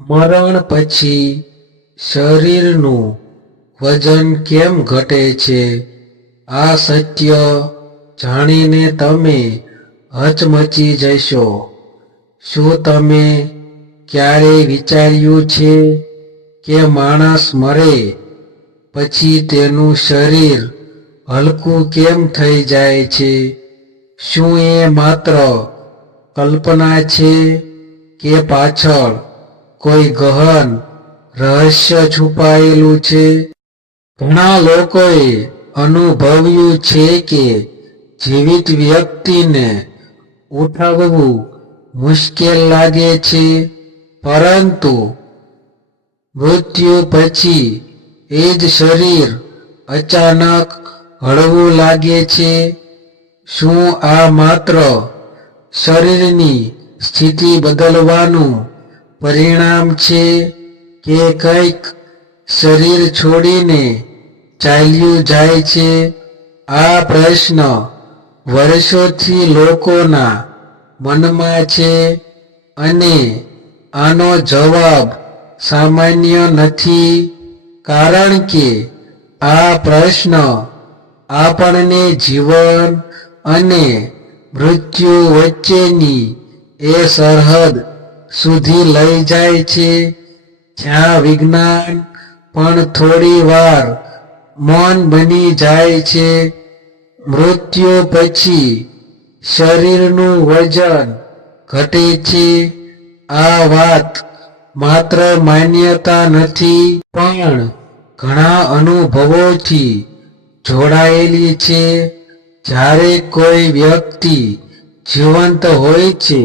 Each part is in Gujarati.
મરણ પછી શરીરનું વજન કેમ ઘટે છે? આ સત્ય જાણીને તમે હચમચી જશો. શું તમે ક્યારેય વિચાર્યું છે કે માણસ મરે પછી તેનું શરીર હલકું કેમ થઈ જાય છે? શું એ માત્ર કલ્પના છે કે પાછળ કોઈ ગહન રહસ્ય છુપાયેલું છે? ઘણા લોકોએ અનુભવ્યું છે કે જીવિત વ્યક્તિને ઉઠાવવું મુશ્કેલ લાગે છે, પરંતુ મૃત્યુ પછી એ જ શરીર અચાનક હળવું લાગે છે. શું આ માત્ર શરીરની સ્થિતિ બદલવાનું પરિણામ છે કે કંઈક શરીર છોડીને ચાલ્યું જાય છે? આ પ્રશ્ન વર્ષોથી લોકોના મનમાં છે, અને આનો જવાબ સામાન્ય નથી, કારણ કે આ પ્રશ્ન આપણને જીવન અને મૃત્યુ વચ્ચેની એ સરહદ સુધી લઈ જાય છે જ્યાં વિજ્ઞાન પણ થોડી વાર મૌન બની જાય છે. મૃત્યુ પછી શરીરનું વજન ઘટે છે. આ વાત માત્ર માન્યતા નથી, પણ ઘણા અનુભવોથી જોડાયેલી છે. જ્યારે કોઈ વ્યક્તિ જીવંત હોય છે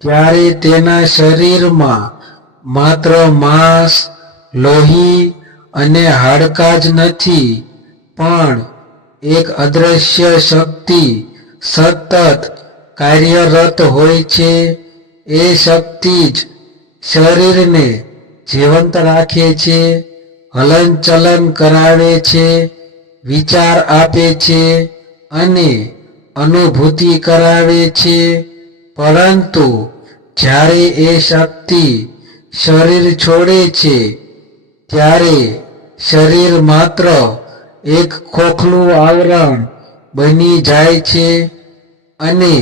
ત્યારે તેના શરીરમાં માત્ર માંસ, લોહી અને હાડકાં જ નથી, પણ એક અદૃશ્ય શક્તિ સતત કાર્યરત હોય છે. એ શક્તિ જ શરીરને જીવંત રાખે છે, હલનચલન કરાવે છે, વિચાર આપે છે અને અનુભૂતિ કરાવે છે. પરંતુ જ્યારે એ શક્તિ શરીર છોડે છે ત્યારે શરીર માત્ર એક ખોખલું આવરણ બની જાય છે, અને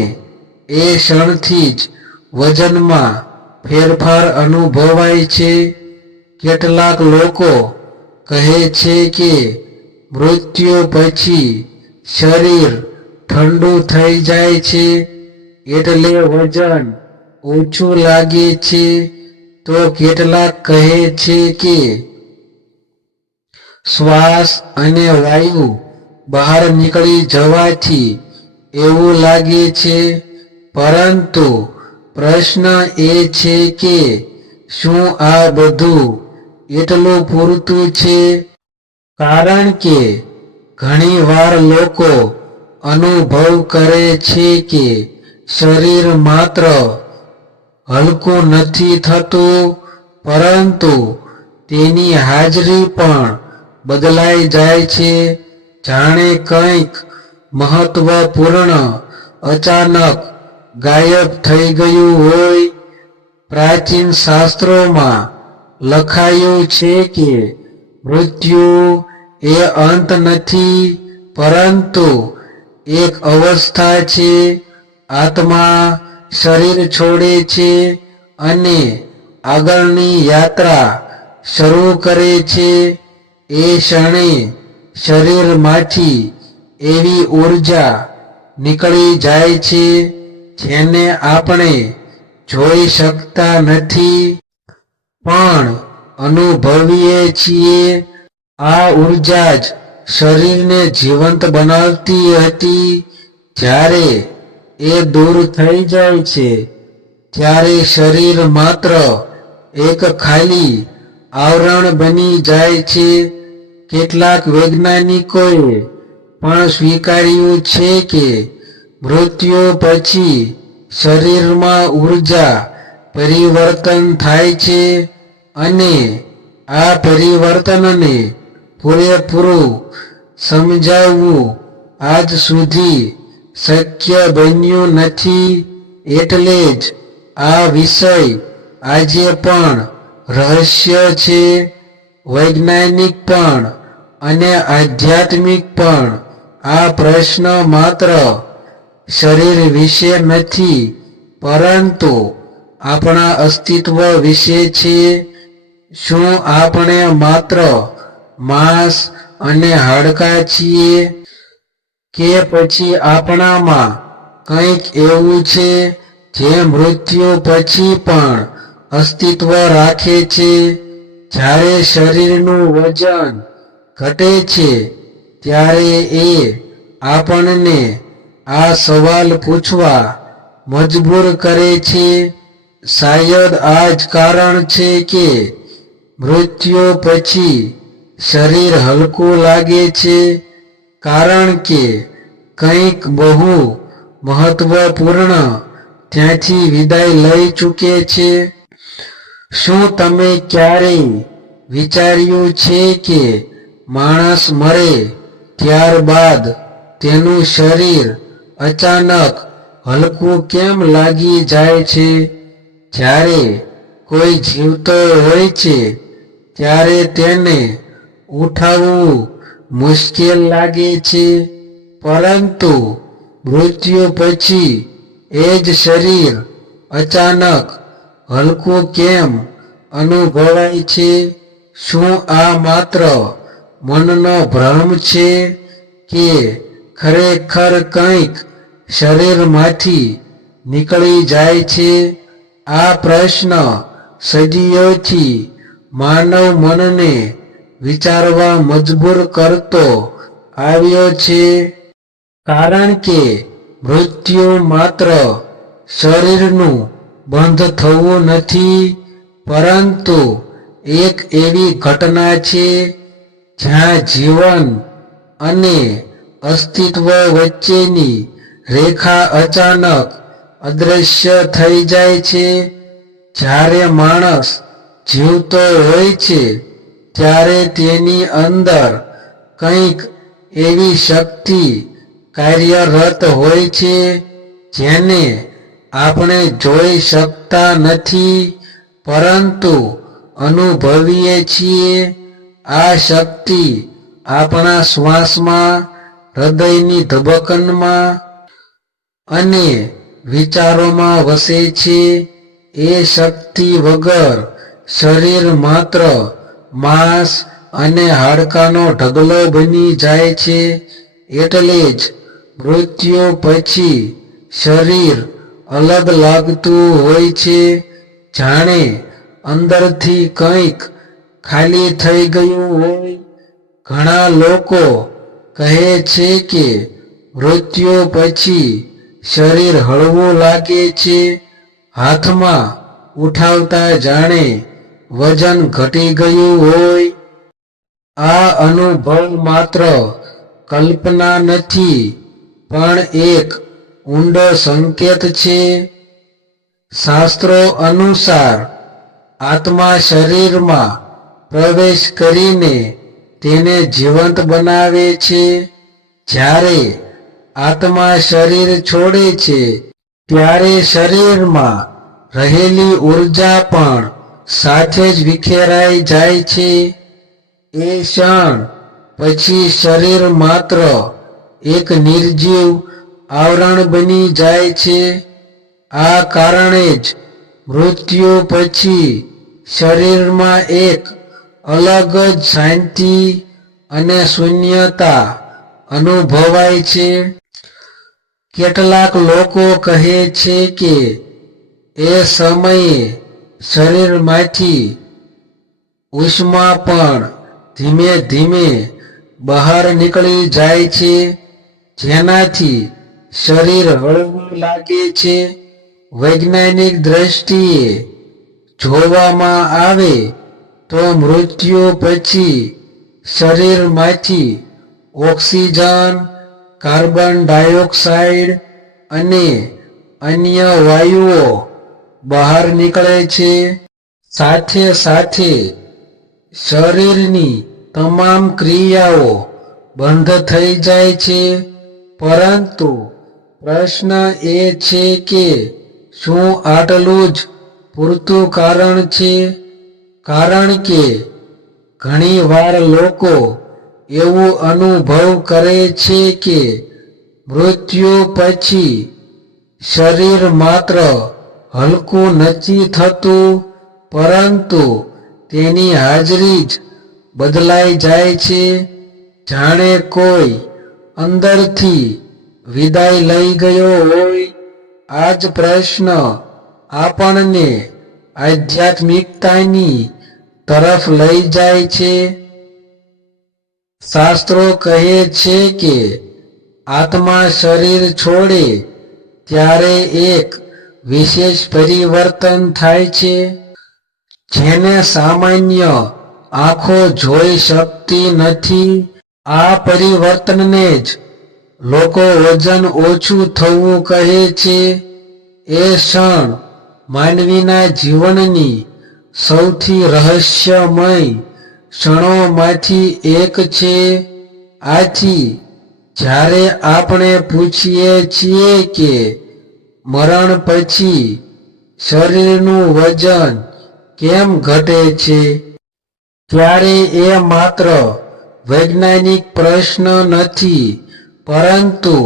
એ ક્ષણથી જ વજનમાં ફેરફાર અનુભવાય છે. કેટલાક લોકો કહે છે કે મૃત્યુ પછી શરીર ઠંડુ થઈ જાય છે, એટલે વજન ઓછું લાગે છે. તો કેટલાક કહે છે કે શ્વાસ અને વાયુ બહાર નીકળી જવાથી એવું લાગે છે. પરંતુ પ્રશ્ન એ છે કે શું આ બધું એટલું પૂરતું છે? કારણ કે ઘણીવાર લોકો અનુભવ કરે છે કે શરીર માત્ર હલકું નથી થતું, પરંતુ તેની હાજરી પણ બદલાઈ જાય છે, જાણે કંઈક મહત્વપૂર્ણ અચાનક ગાયબ થઈ ગયું હોય. પ્રાચીન શાસ્ત્રોમાં લખાયું છે કે મૃત્યુ એ અંત નથી, પરંતુ એક અવસ્થા છે. આત્મા શરીર છોડે છે અને આગળની યાત્રા શરૂ કરે છે. એ ક્ષણે શરીરમાંથી એવી ઊર્જા નીકળી જાય છે જેને આપણે જોઈ શકતા નથી, પણ અનુભવીએ છીએ. આ ઊર્જા જ શરીરને જીવંત બનાવતી હતી. જ્યારે એ દૂર થઈ જાય છે ત્યારે શરીર માત્ર એક ખાલી આવરણ બની જાય છે. કેટલાક વૈજ્ઞાનિકોએ પણ સ્વીકાર્યું છે કે મૃત્યુ પછી શરીરમાં ઊર્જા પરિવર્તન થાય છે, અને આ પરિવર્તનને પૂરેપૂરું સમજાવવું આજ સુધી શક્ય બન્યું નથી. એટલે જ આ વિષય આજે પણ રહસ્ય છે. વૈજ્ઞાનિક પણ અને આધ્યાત્મિક પણ આ પ્રશ્ન માત્ર શરીર વિશે નથી, પરંતુ આપણા અસ્તિત્વ વિશે છે. શું આપણે માત્ર માંસ અને હાડકાં છીએ, કે પછી આપણામાં કંઈક એવું છે જે મૃત્યુ પછી પણ અસ્તિત્વ રાખે છે? જ્યારે શરીરનું વજન ઘટે છે ત્યારે એ આપણને આ સવાલ પૂછવા મજબૂર કરે છે. શાયદ આ જ કારણ છે કે મૃત્યુ પછી શરીર હલકું લાગે છે, કારણ કે કંઈક બહુ મહત્વપૂર્ણ ત્યાંથી વિદાય લઈ ચૂકે છે. શું તમે ક્યારેય વિચાર્યું છે કે માણસ મરે ત્યારબાદ તેનું શરીર અચાનક હલકું કેમ લાગી જાય છે? જ્યારે કોઈ જીવતો હોય છે ત્યારે તેને ઉઠાવવું મુશ્કેલ લાગે છે, પરંતુ મૃત્યુ પછી એ જ શરીર અચાનક હલકું કેમ અનુભવાય છે? શું આ માત્ર મનનો ભ્રમ છે, કે ખરેખર કંઈક શરીરમાંથી નીકળી જાય છે? આ પ્રશ્ન સદીઓથી માનવ મનને વિચારવા મજબૂર કરતો આવ્યો છે, કારણ કે મૃત્યુ માત્ર શરીરનું બંધ થવું નથી, પરંતુ એક એવી ઘટના છે જ્યાં જીવન અને અસ્તિત્વ વચ્ચેની રેખા અચાનક અદૃશ્ય થઈ જાય છે. જ્યારે માણસ જીવતો હોય છે ત્યારે તેની અંદર કંઈક એવી શક્તિ કાર્યરત હોય છે જેને આપણે જોઈ શકતા નથી, પરંતુ અનુભવીએ છીએ. આ શક્તિ આપણા શ્વાસમાં, હૃદયની ધબકનમાં અને વિચારોમાં વસે છે. એ શક્તિ વગર શરીર માત્ર માંસ અને હાડકાનો ઢગલો બની જાય છે. એટલે જ મૃત્યુ પછી શરીર અલગ લાગતું હોય છે, જાણે અંદરથી કંઈક ખાલી થઈ ગયું હોય. ઘણા લોકો કહે છે કે મૃત્યુ પછી શરીર હળવું લાગે છે, હાથમાં ઉઠાવતા જાણે વજન ઘટી ગયું હોય. આ અનુભવ માત્ર કલ્પના નથી, પણ એક ઊંડો સંકેત છે. શાસ્ત્રો અનુસાર આત્મા શરીરમાં પ્રવેશ કરીને તેને જીવંત બનાવે છે. જ્યારે આત્મા શરીર છોડે છે ત્યારે શરીરમાં રહેલી ઊર્જા પણ સાથે જ વિખેરાઈ જાય છે. એ ક્ષણ પછી શરીર માત્ર એક નિર્જીવ આવરણ બની જાય છે. આ કારણે જ મૃત્યુ પછી શરીરમાં એક અલગ જ શાંતિ અને શૂન્યતા અનુભવાય છે. કેટલાક લોકો કહે છે કે એ સમયે શરીરમાંથી ઉષ્મા પણ ધીમે ધીમે બહાર નીકળી જાય છે, જેનાથી શરીર હળવું લાગે છે. વૈજ્ઞાનિક દ્રષ્ટિએ જોવામાં આવે તો મૃત્યુ પછી શરીરમાંથી ઓક્સિજન, કાર્બન ડાયોક્સાઇડ અને અન્ય વાયુઓ બહાર નીકળે છે. સાથે સાથે શરીરની તમામ ક્રિયાઓ બંધ થઈ જાય છે. પરંતુ પ્રશ્ન એ છે કે શું આટલું જ પૂરતું કારણ છે? કારણ કે ઘણીવાર લોકો એવું અનુભવ કરે છે કે મૃત્યુ પછી શરીર માત્ર હલકું નથી થતું, પરંતુ તેની હાજરી જ બદલાઈ જાય છે, જાણે કોઈ અંદરથી વિદાય લઈ ગયો હોય. આ જ પ્રશ્ન આપણને આધ્યાત્મિકતાની તરફ લઈ જાય છે. શાસ્ત્રો કહે છે કે આત્મા શરીર છોડે ત્યારે એક વિશેષ પરિવર્તન થાય છે, જેને સામાન્ય આંખો જોઈ શકતી નથી. આ પરિવર્તનને જ લોકો વજન ઓછું થવું કહે છે. એ ક્ષણ માનવીના જીવનની સૌથી રહસ્યમય ક્ષણોમાંથી એક છે. આથી જ્યારે આપણે પૂછીએ છીએ કે મરણ પછી શરીરનું વજન કેમ ઘટે છે, ત્યારે એ માત્ર વૈજ્ઞાનિક પ્રશ્ન નથી, પરંતુ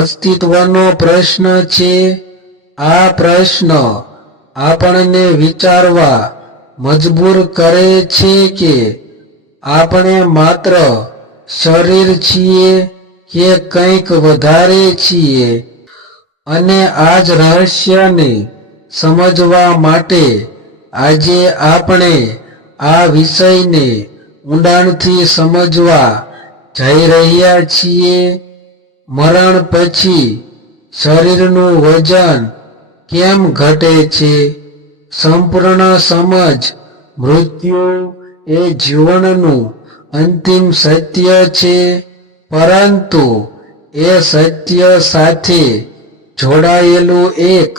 અસ્તિત્વનો પ્રશ્ન છે. આ પ્રશ્ન આપણને વિચારવા મજબૂર કરે છે કે આપણે માત્ર શરીર છીએ કે કંઈક વધારે છીએ. અને આ જ રહસ્યને સમજવા માટે આજે આપણે આ વિષયને ઊંડાણથી સમજવા જઈ રહ્યા છીએ. મરણ પછી શરીરનું વજન કેમ ઘટે છે? સંપૂર્ણ સમજ. મૃત્યુ એ જીવનનું અંતિમ સત્ય છે, પરંતુ એ સત્ય સાથે જોડાયેલું એક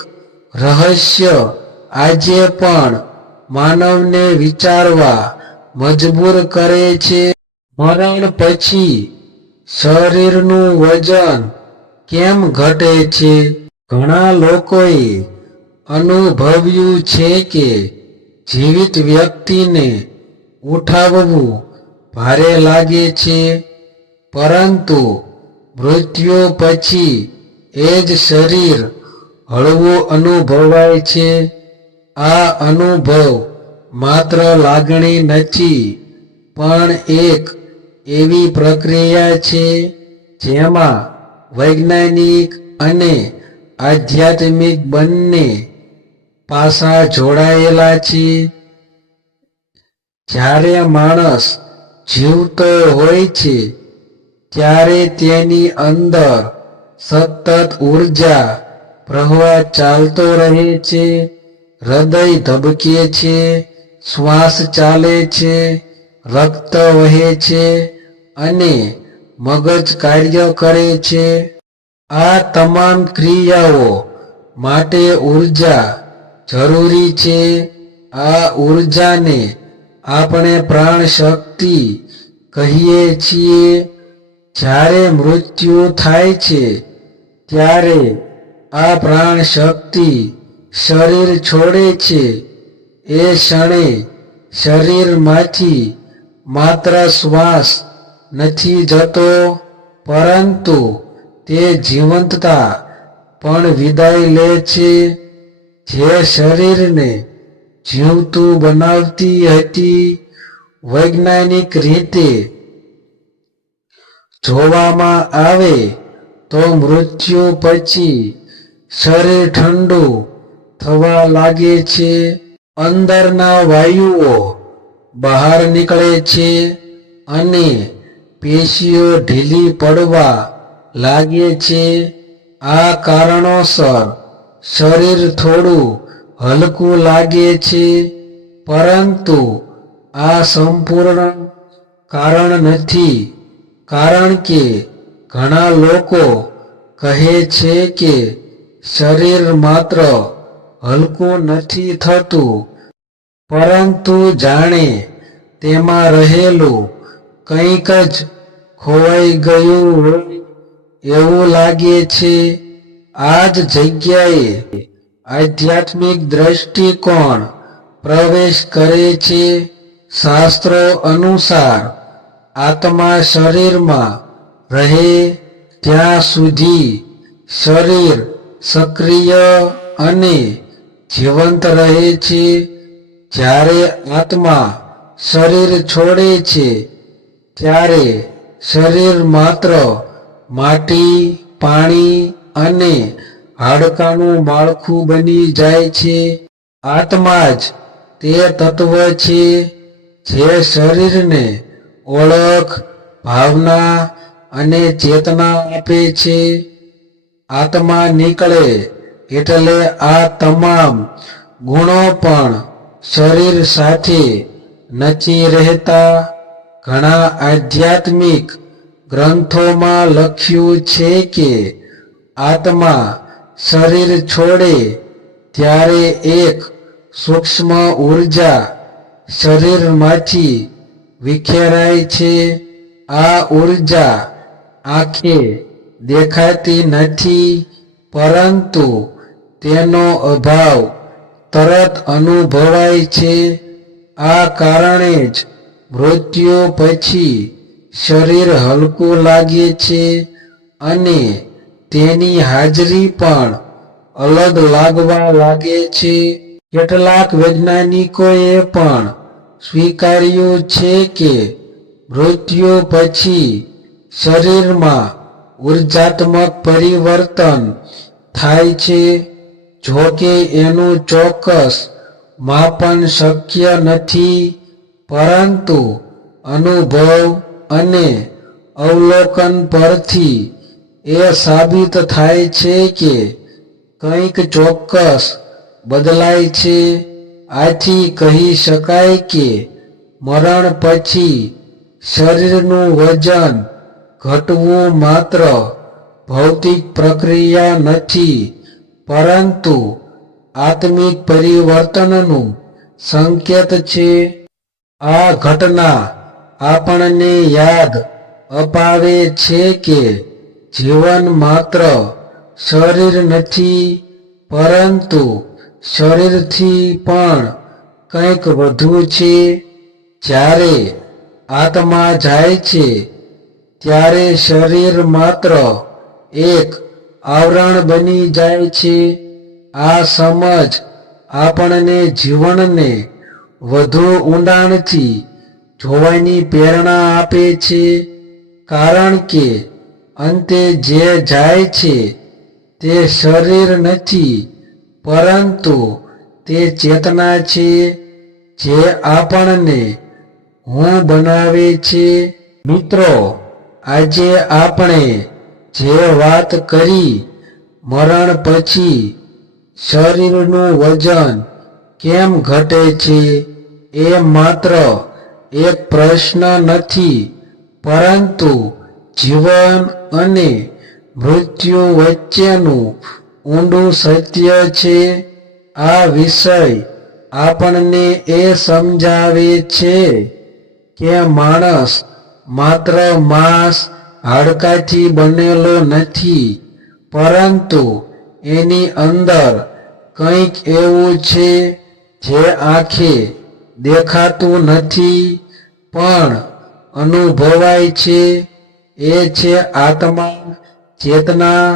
રહસ્ય આજે પણ માનવને વિચારવા મજબૂર કરે છે. મરણ પછી શરીરનું વજન કેમ ઘટે છે? ઘણા લોકોએ અનુભવ્યું છે કે જીવિત વ્યક્તિને ઉઠાવવું ભારે લાગે છે, પરંતુ મૃત્યુ પછી એ જ શરીર હળવું અનુભવાય છે. આ અનુભવ માત્ર લાગણી નથી, પણ એક એવી પ્રક્રિયા છે જેમાં વૈજ્ઞાનિક અને આધ્યાત્મિક બંને પાસા જોડાયેલા છે. જ્યારે માણસ જીવતો હોય છે ત્યારે તેની અંદર સતત ઉર્જા પ્રવાહ ચાલતો રહે છે. હૃદય ધબકે છે, શ્વાસ ચાલે છે, રક્ત વહે છે અને મગજ કાર્ય કરે છે. આ તમામ ક્રિયાઓ માટે ઉર્જા જરૂરી છે. આ ઉર્જાને આપણે પ્રાણ શક્તિ કહીએ છીએ. જ્યારે મૃત્યુ થાય છે ત્યારે આ પ્રાણ શક્તિ શરીર છોડે છે. એ ક્ષણે શરીરમાંથી માત્ર શ્વાસ નથી જતો, પરંતુ તે જીવંતતા પણ વિદાય લે છે, જે શરીરને જીવતું બનાવતી હતી. વૈજ્ઞાનિક રીતે જોવામાં આવે તો મૃત્યુ પછી શરીર ઠંડુ થવા લાગે છે, અંદરના વાયુઓ બહાર નીકળે છે અને પેશીઓ ઢીલી પડવા લાગે છે. આ કારણોસર શરીર થોડું હલકું લાગે છે, પરંતુ આ સંપૂર્ણ કારણ નથી, કારણ કે ઘણા લોકો કહે છે કે શરીર માત્ર હલકું નથી થતું, પરંતુ જાણે તેમાં રહેલું કંઈક જ ખોવાઈ ગયું હોય એવું લાગે છે. આ જ જગ્યાએ આધ્યાત્મિક દ્રષ્ટિકોણ પ્રવેશ કરે છે. શાસ્ત્રો અનુસાર આત્મા શરીરમાં રહે ત્યાં સુધી શરીર સક્રિય અને જીવંત રહે છે. જ્યારે આત્મા શરીર છોડે છે ત્યારે શરીર માત્ર માટી, પાણી અને હાડકાનું માળખું બની જાય છે. આત્મા જ તે તત્વ છે જે શરીરને ઓળખ, ભાવના અને ચેતના આપે છે. આત્મા નીકળે એટલે આ તમામ ગુણો પણ શરીર સાથે નથી રહેતા. ઘણા આધ્યાત્મિક ગ્રંથોમાં લખ્યું છે કે આત્મા શરીર છોડે ત્યારે એક સૂક્ષ્મ ઊર્જા શરીરમાંથી વિખેરાય છે. આ ઊર્જા આંખે દેખાતી નથી, પરંતુ તેનો અભાવ તરત અનુભવાય છે. આ કારણે જ મૃત્યુ પછી શરીર હલકું લાગે છે અને તેની હાજરી પણ અલગ લાગવા લાગે છે. કેટલાક વૈજ્ઞાનિકોએ પણ સ્વીકાર્યું છે કે મૃત્યુ પછી શરીરમાં ઉર્જાત્મક પરિવર્તન થાય છે. જો કે એનું ચોક્કસ માપન શક્ય નથી, પરંતુ અનુભવ અને અવલોકન પરથી એ સાબિત થાય છે કે કંઈક ચોક્કસ બદલાય છે. આથી કહી શકાય કે મરણ પછી શરીરનું વજન ઘટવું માત્ર ભૌતિક પ્રક્રિયા નથી, પરંતુ આત્મિક પરિવર્તનનું સંકેત છે. આ ઘટના આપણને યાદ અપાવે છે કે જીવન માત્ર શરીર નથી, પરંતુ શરીરથી પણ કંઈક વધુ છે. જ્યારે આત્મા જાય છે ત્યારે શરીર માત્ર એક આવરણ બની જાય છે. આ સમજ આપણને જીવનને વધુ ઊંડાણથી જોવાની પ્રેરણા આપે છે, કારણ કે અંતે જે જાય છે તે શરીર નથી, પરંતુ તે ચેતના છે જે આપણને હું બનાવે છે. મિત્રો, આજે આપણે જે વાત કરી, મરણ પછી શરીરનું વજન કેમ ઘટે છે, એ માત્ર એક પ્રશ્ન નથી, પરંતુ જીવન અને મૃત્યુ વચ્ચેનું ઊંડું સત્ય છે. આ વિષય આપણને એ સમજાવે છે કે માણસ માત્ર માંસ, હાડકાથી બનેલો નથી, પરંતુ એની અંદર કંઈક એવું છે જે આંખે દેખાતું નથી પણ અનુભવાય છે. એ છે આત્મા, ચેતના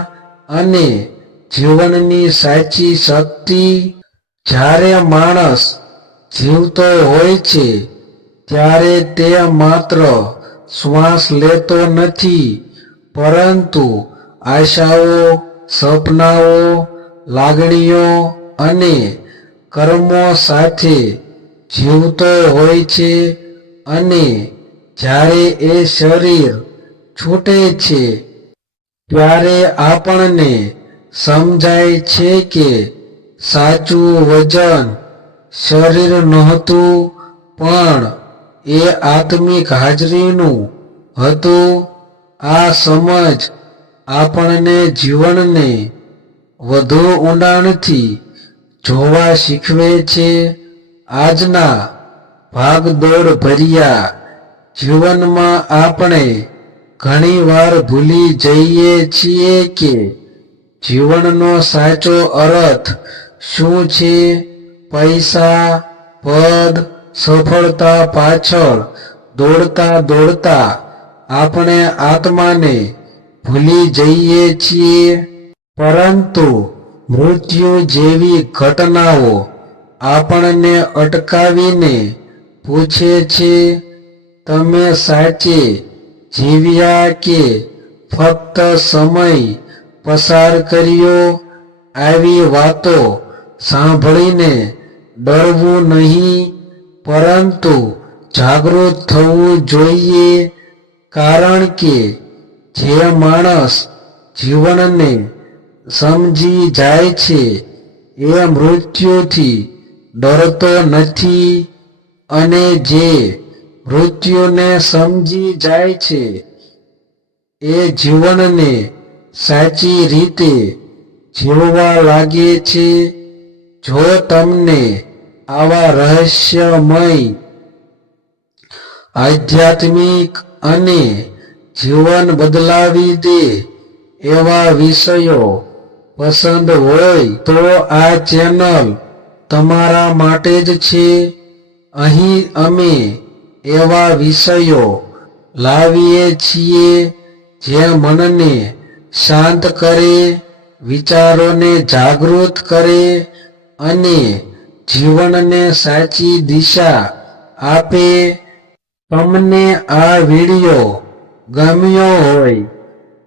અને જીવનની સાચી શક્તિ. જ્યારે માણસ જીવતો હોય છે ત્યારે તે માત્ર શ્વાસ લેતો નથી, પરંતુ આશાઓ, સપનાઓ, લાગણીઓ અને કર્મો સાથે જીવતો હોય છે. અને જ્યારે એ શરીર છૂટે છે ત્યારે આપણને સમજાય છે કે સાચું વજન શરીર નહોતું, પણ એ આત્મિક હાજરીનું હતું. આ સમજ આપણને જીવનને વધુ ઊંડાણથી જોવા શીખવે છે. આજના ભાગદોડ ભર્યા જીવનમાં આપણે ઘણીવાર ભૂલી જઈએ છીએ કે જીવનનો સાચો અર્થ શું છે. પૈસા, પદ, સફળતા પાછળ દોડતા દોડતા આપણે આત્માને ભૂલી જઈએ છીએ, પરંતુ મૃત્યુ જેવી ઘટનાઓ આપણને અટકાવીને પૂછે છે, તમે સાચે જીવ્યા કે ફક્ત સમય પસાર કર્યો? આવી વાતો સાંભળીને ડરવું નહીં, પરંતુ જાગૃત થવું જોઈએ, કારણ કે જે માણસ જીવનને સમજી જાય છે એ મૃત્યુથી ડરતો નથી, અને જે મૃત્યુને સમજી જાય છે એ જીવનને સાચી રીતે જીવવા લાગે છે. જો તમને આવા રહસ્યમય, આધ્યાત્મિક અને જીવન બદલાવી દે એવા વિષયો પસંદ હોય તો આ ચેનલ તમારા માટે જ છે. અહીં અમે એવા વિષયો લાવીએ છીએ જે મનને શાંત કરે, વિચારોને જાગૃત કરે અને જીવનને સાચી દિશા આપે. તમને આ વિડિયો ગમ્યો હોય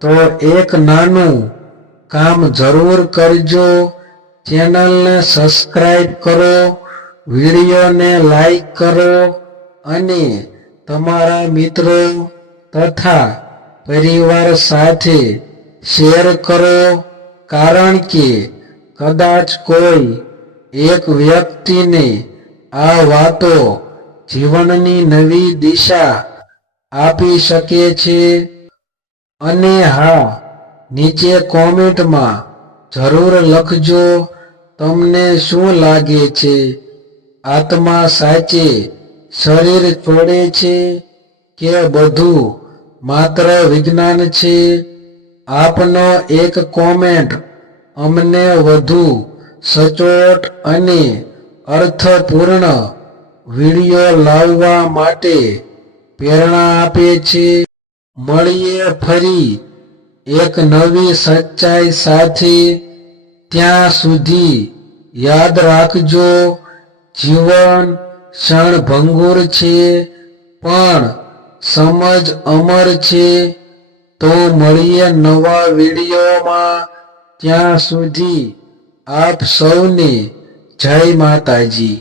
તો એક નાનું કામ જરૂર કરજો, ચેનલને સબસ્ક્રાઇબ કરો, વિડિયોને લાઈક કરો અને તમારા મિત્રો તથા પરિવાર સાથે શેર કરો, કારણ કે કદાચ કોઈ એક વ્યક્તિને આ વાતો જીવનની નવી દિશા આપી શકે છે. અને હા, નીચે કોમેન્ટમાં જરૂર લખજો, તમને શું લાગે છે, આત્મા સાચે શરીર છોડે છે કે બધું માત્ર વિજ્ઞાન છે? આપનો એક કોમેન્ટ અમને વધુ સચોટ અને અર્થપૂર્ણ વિડિયો લાવવા માટે પ્રેરણા આપે છે. મળીએ ફરી એક નવી સચ્ચાઈ સાથે. ત્યાં સુધી યાદ રાખજો, જીવન ક્ષણભંગુર છે પણ સમજ અમર છે. તો મળીએ નવા વિડીયોમાં. ત્યાં સુધી આપ સૌને જય માતાજી.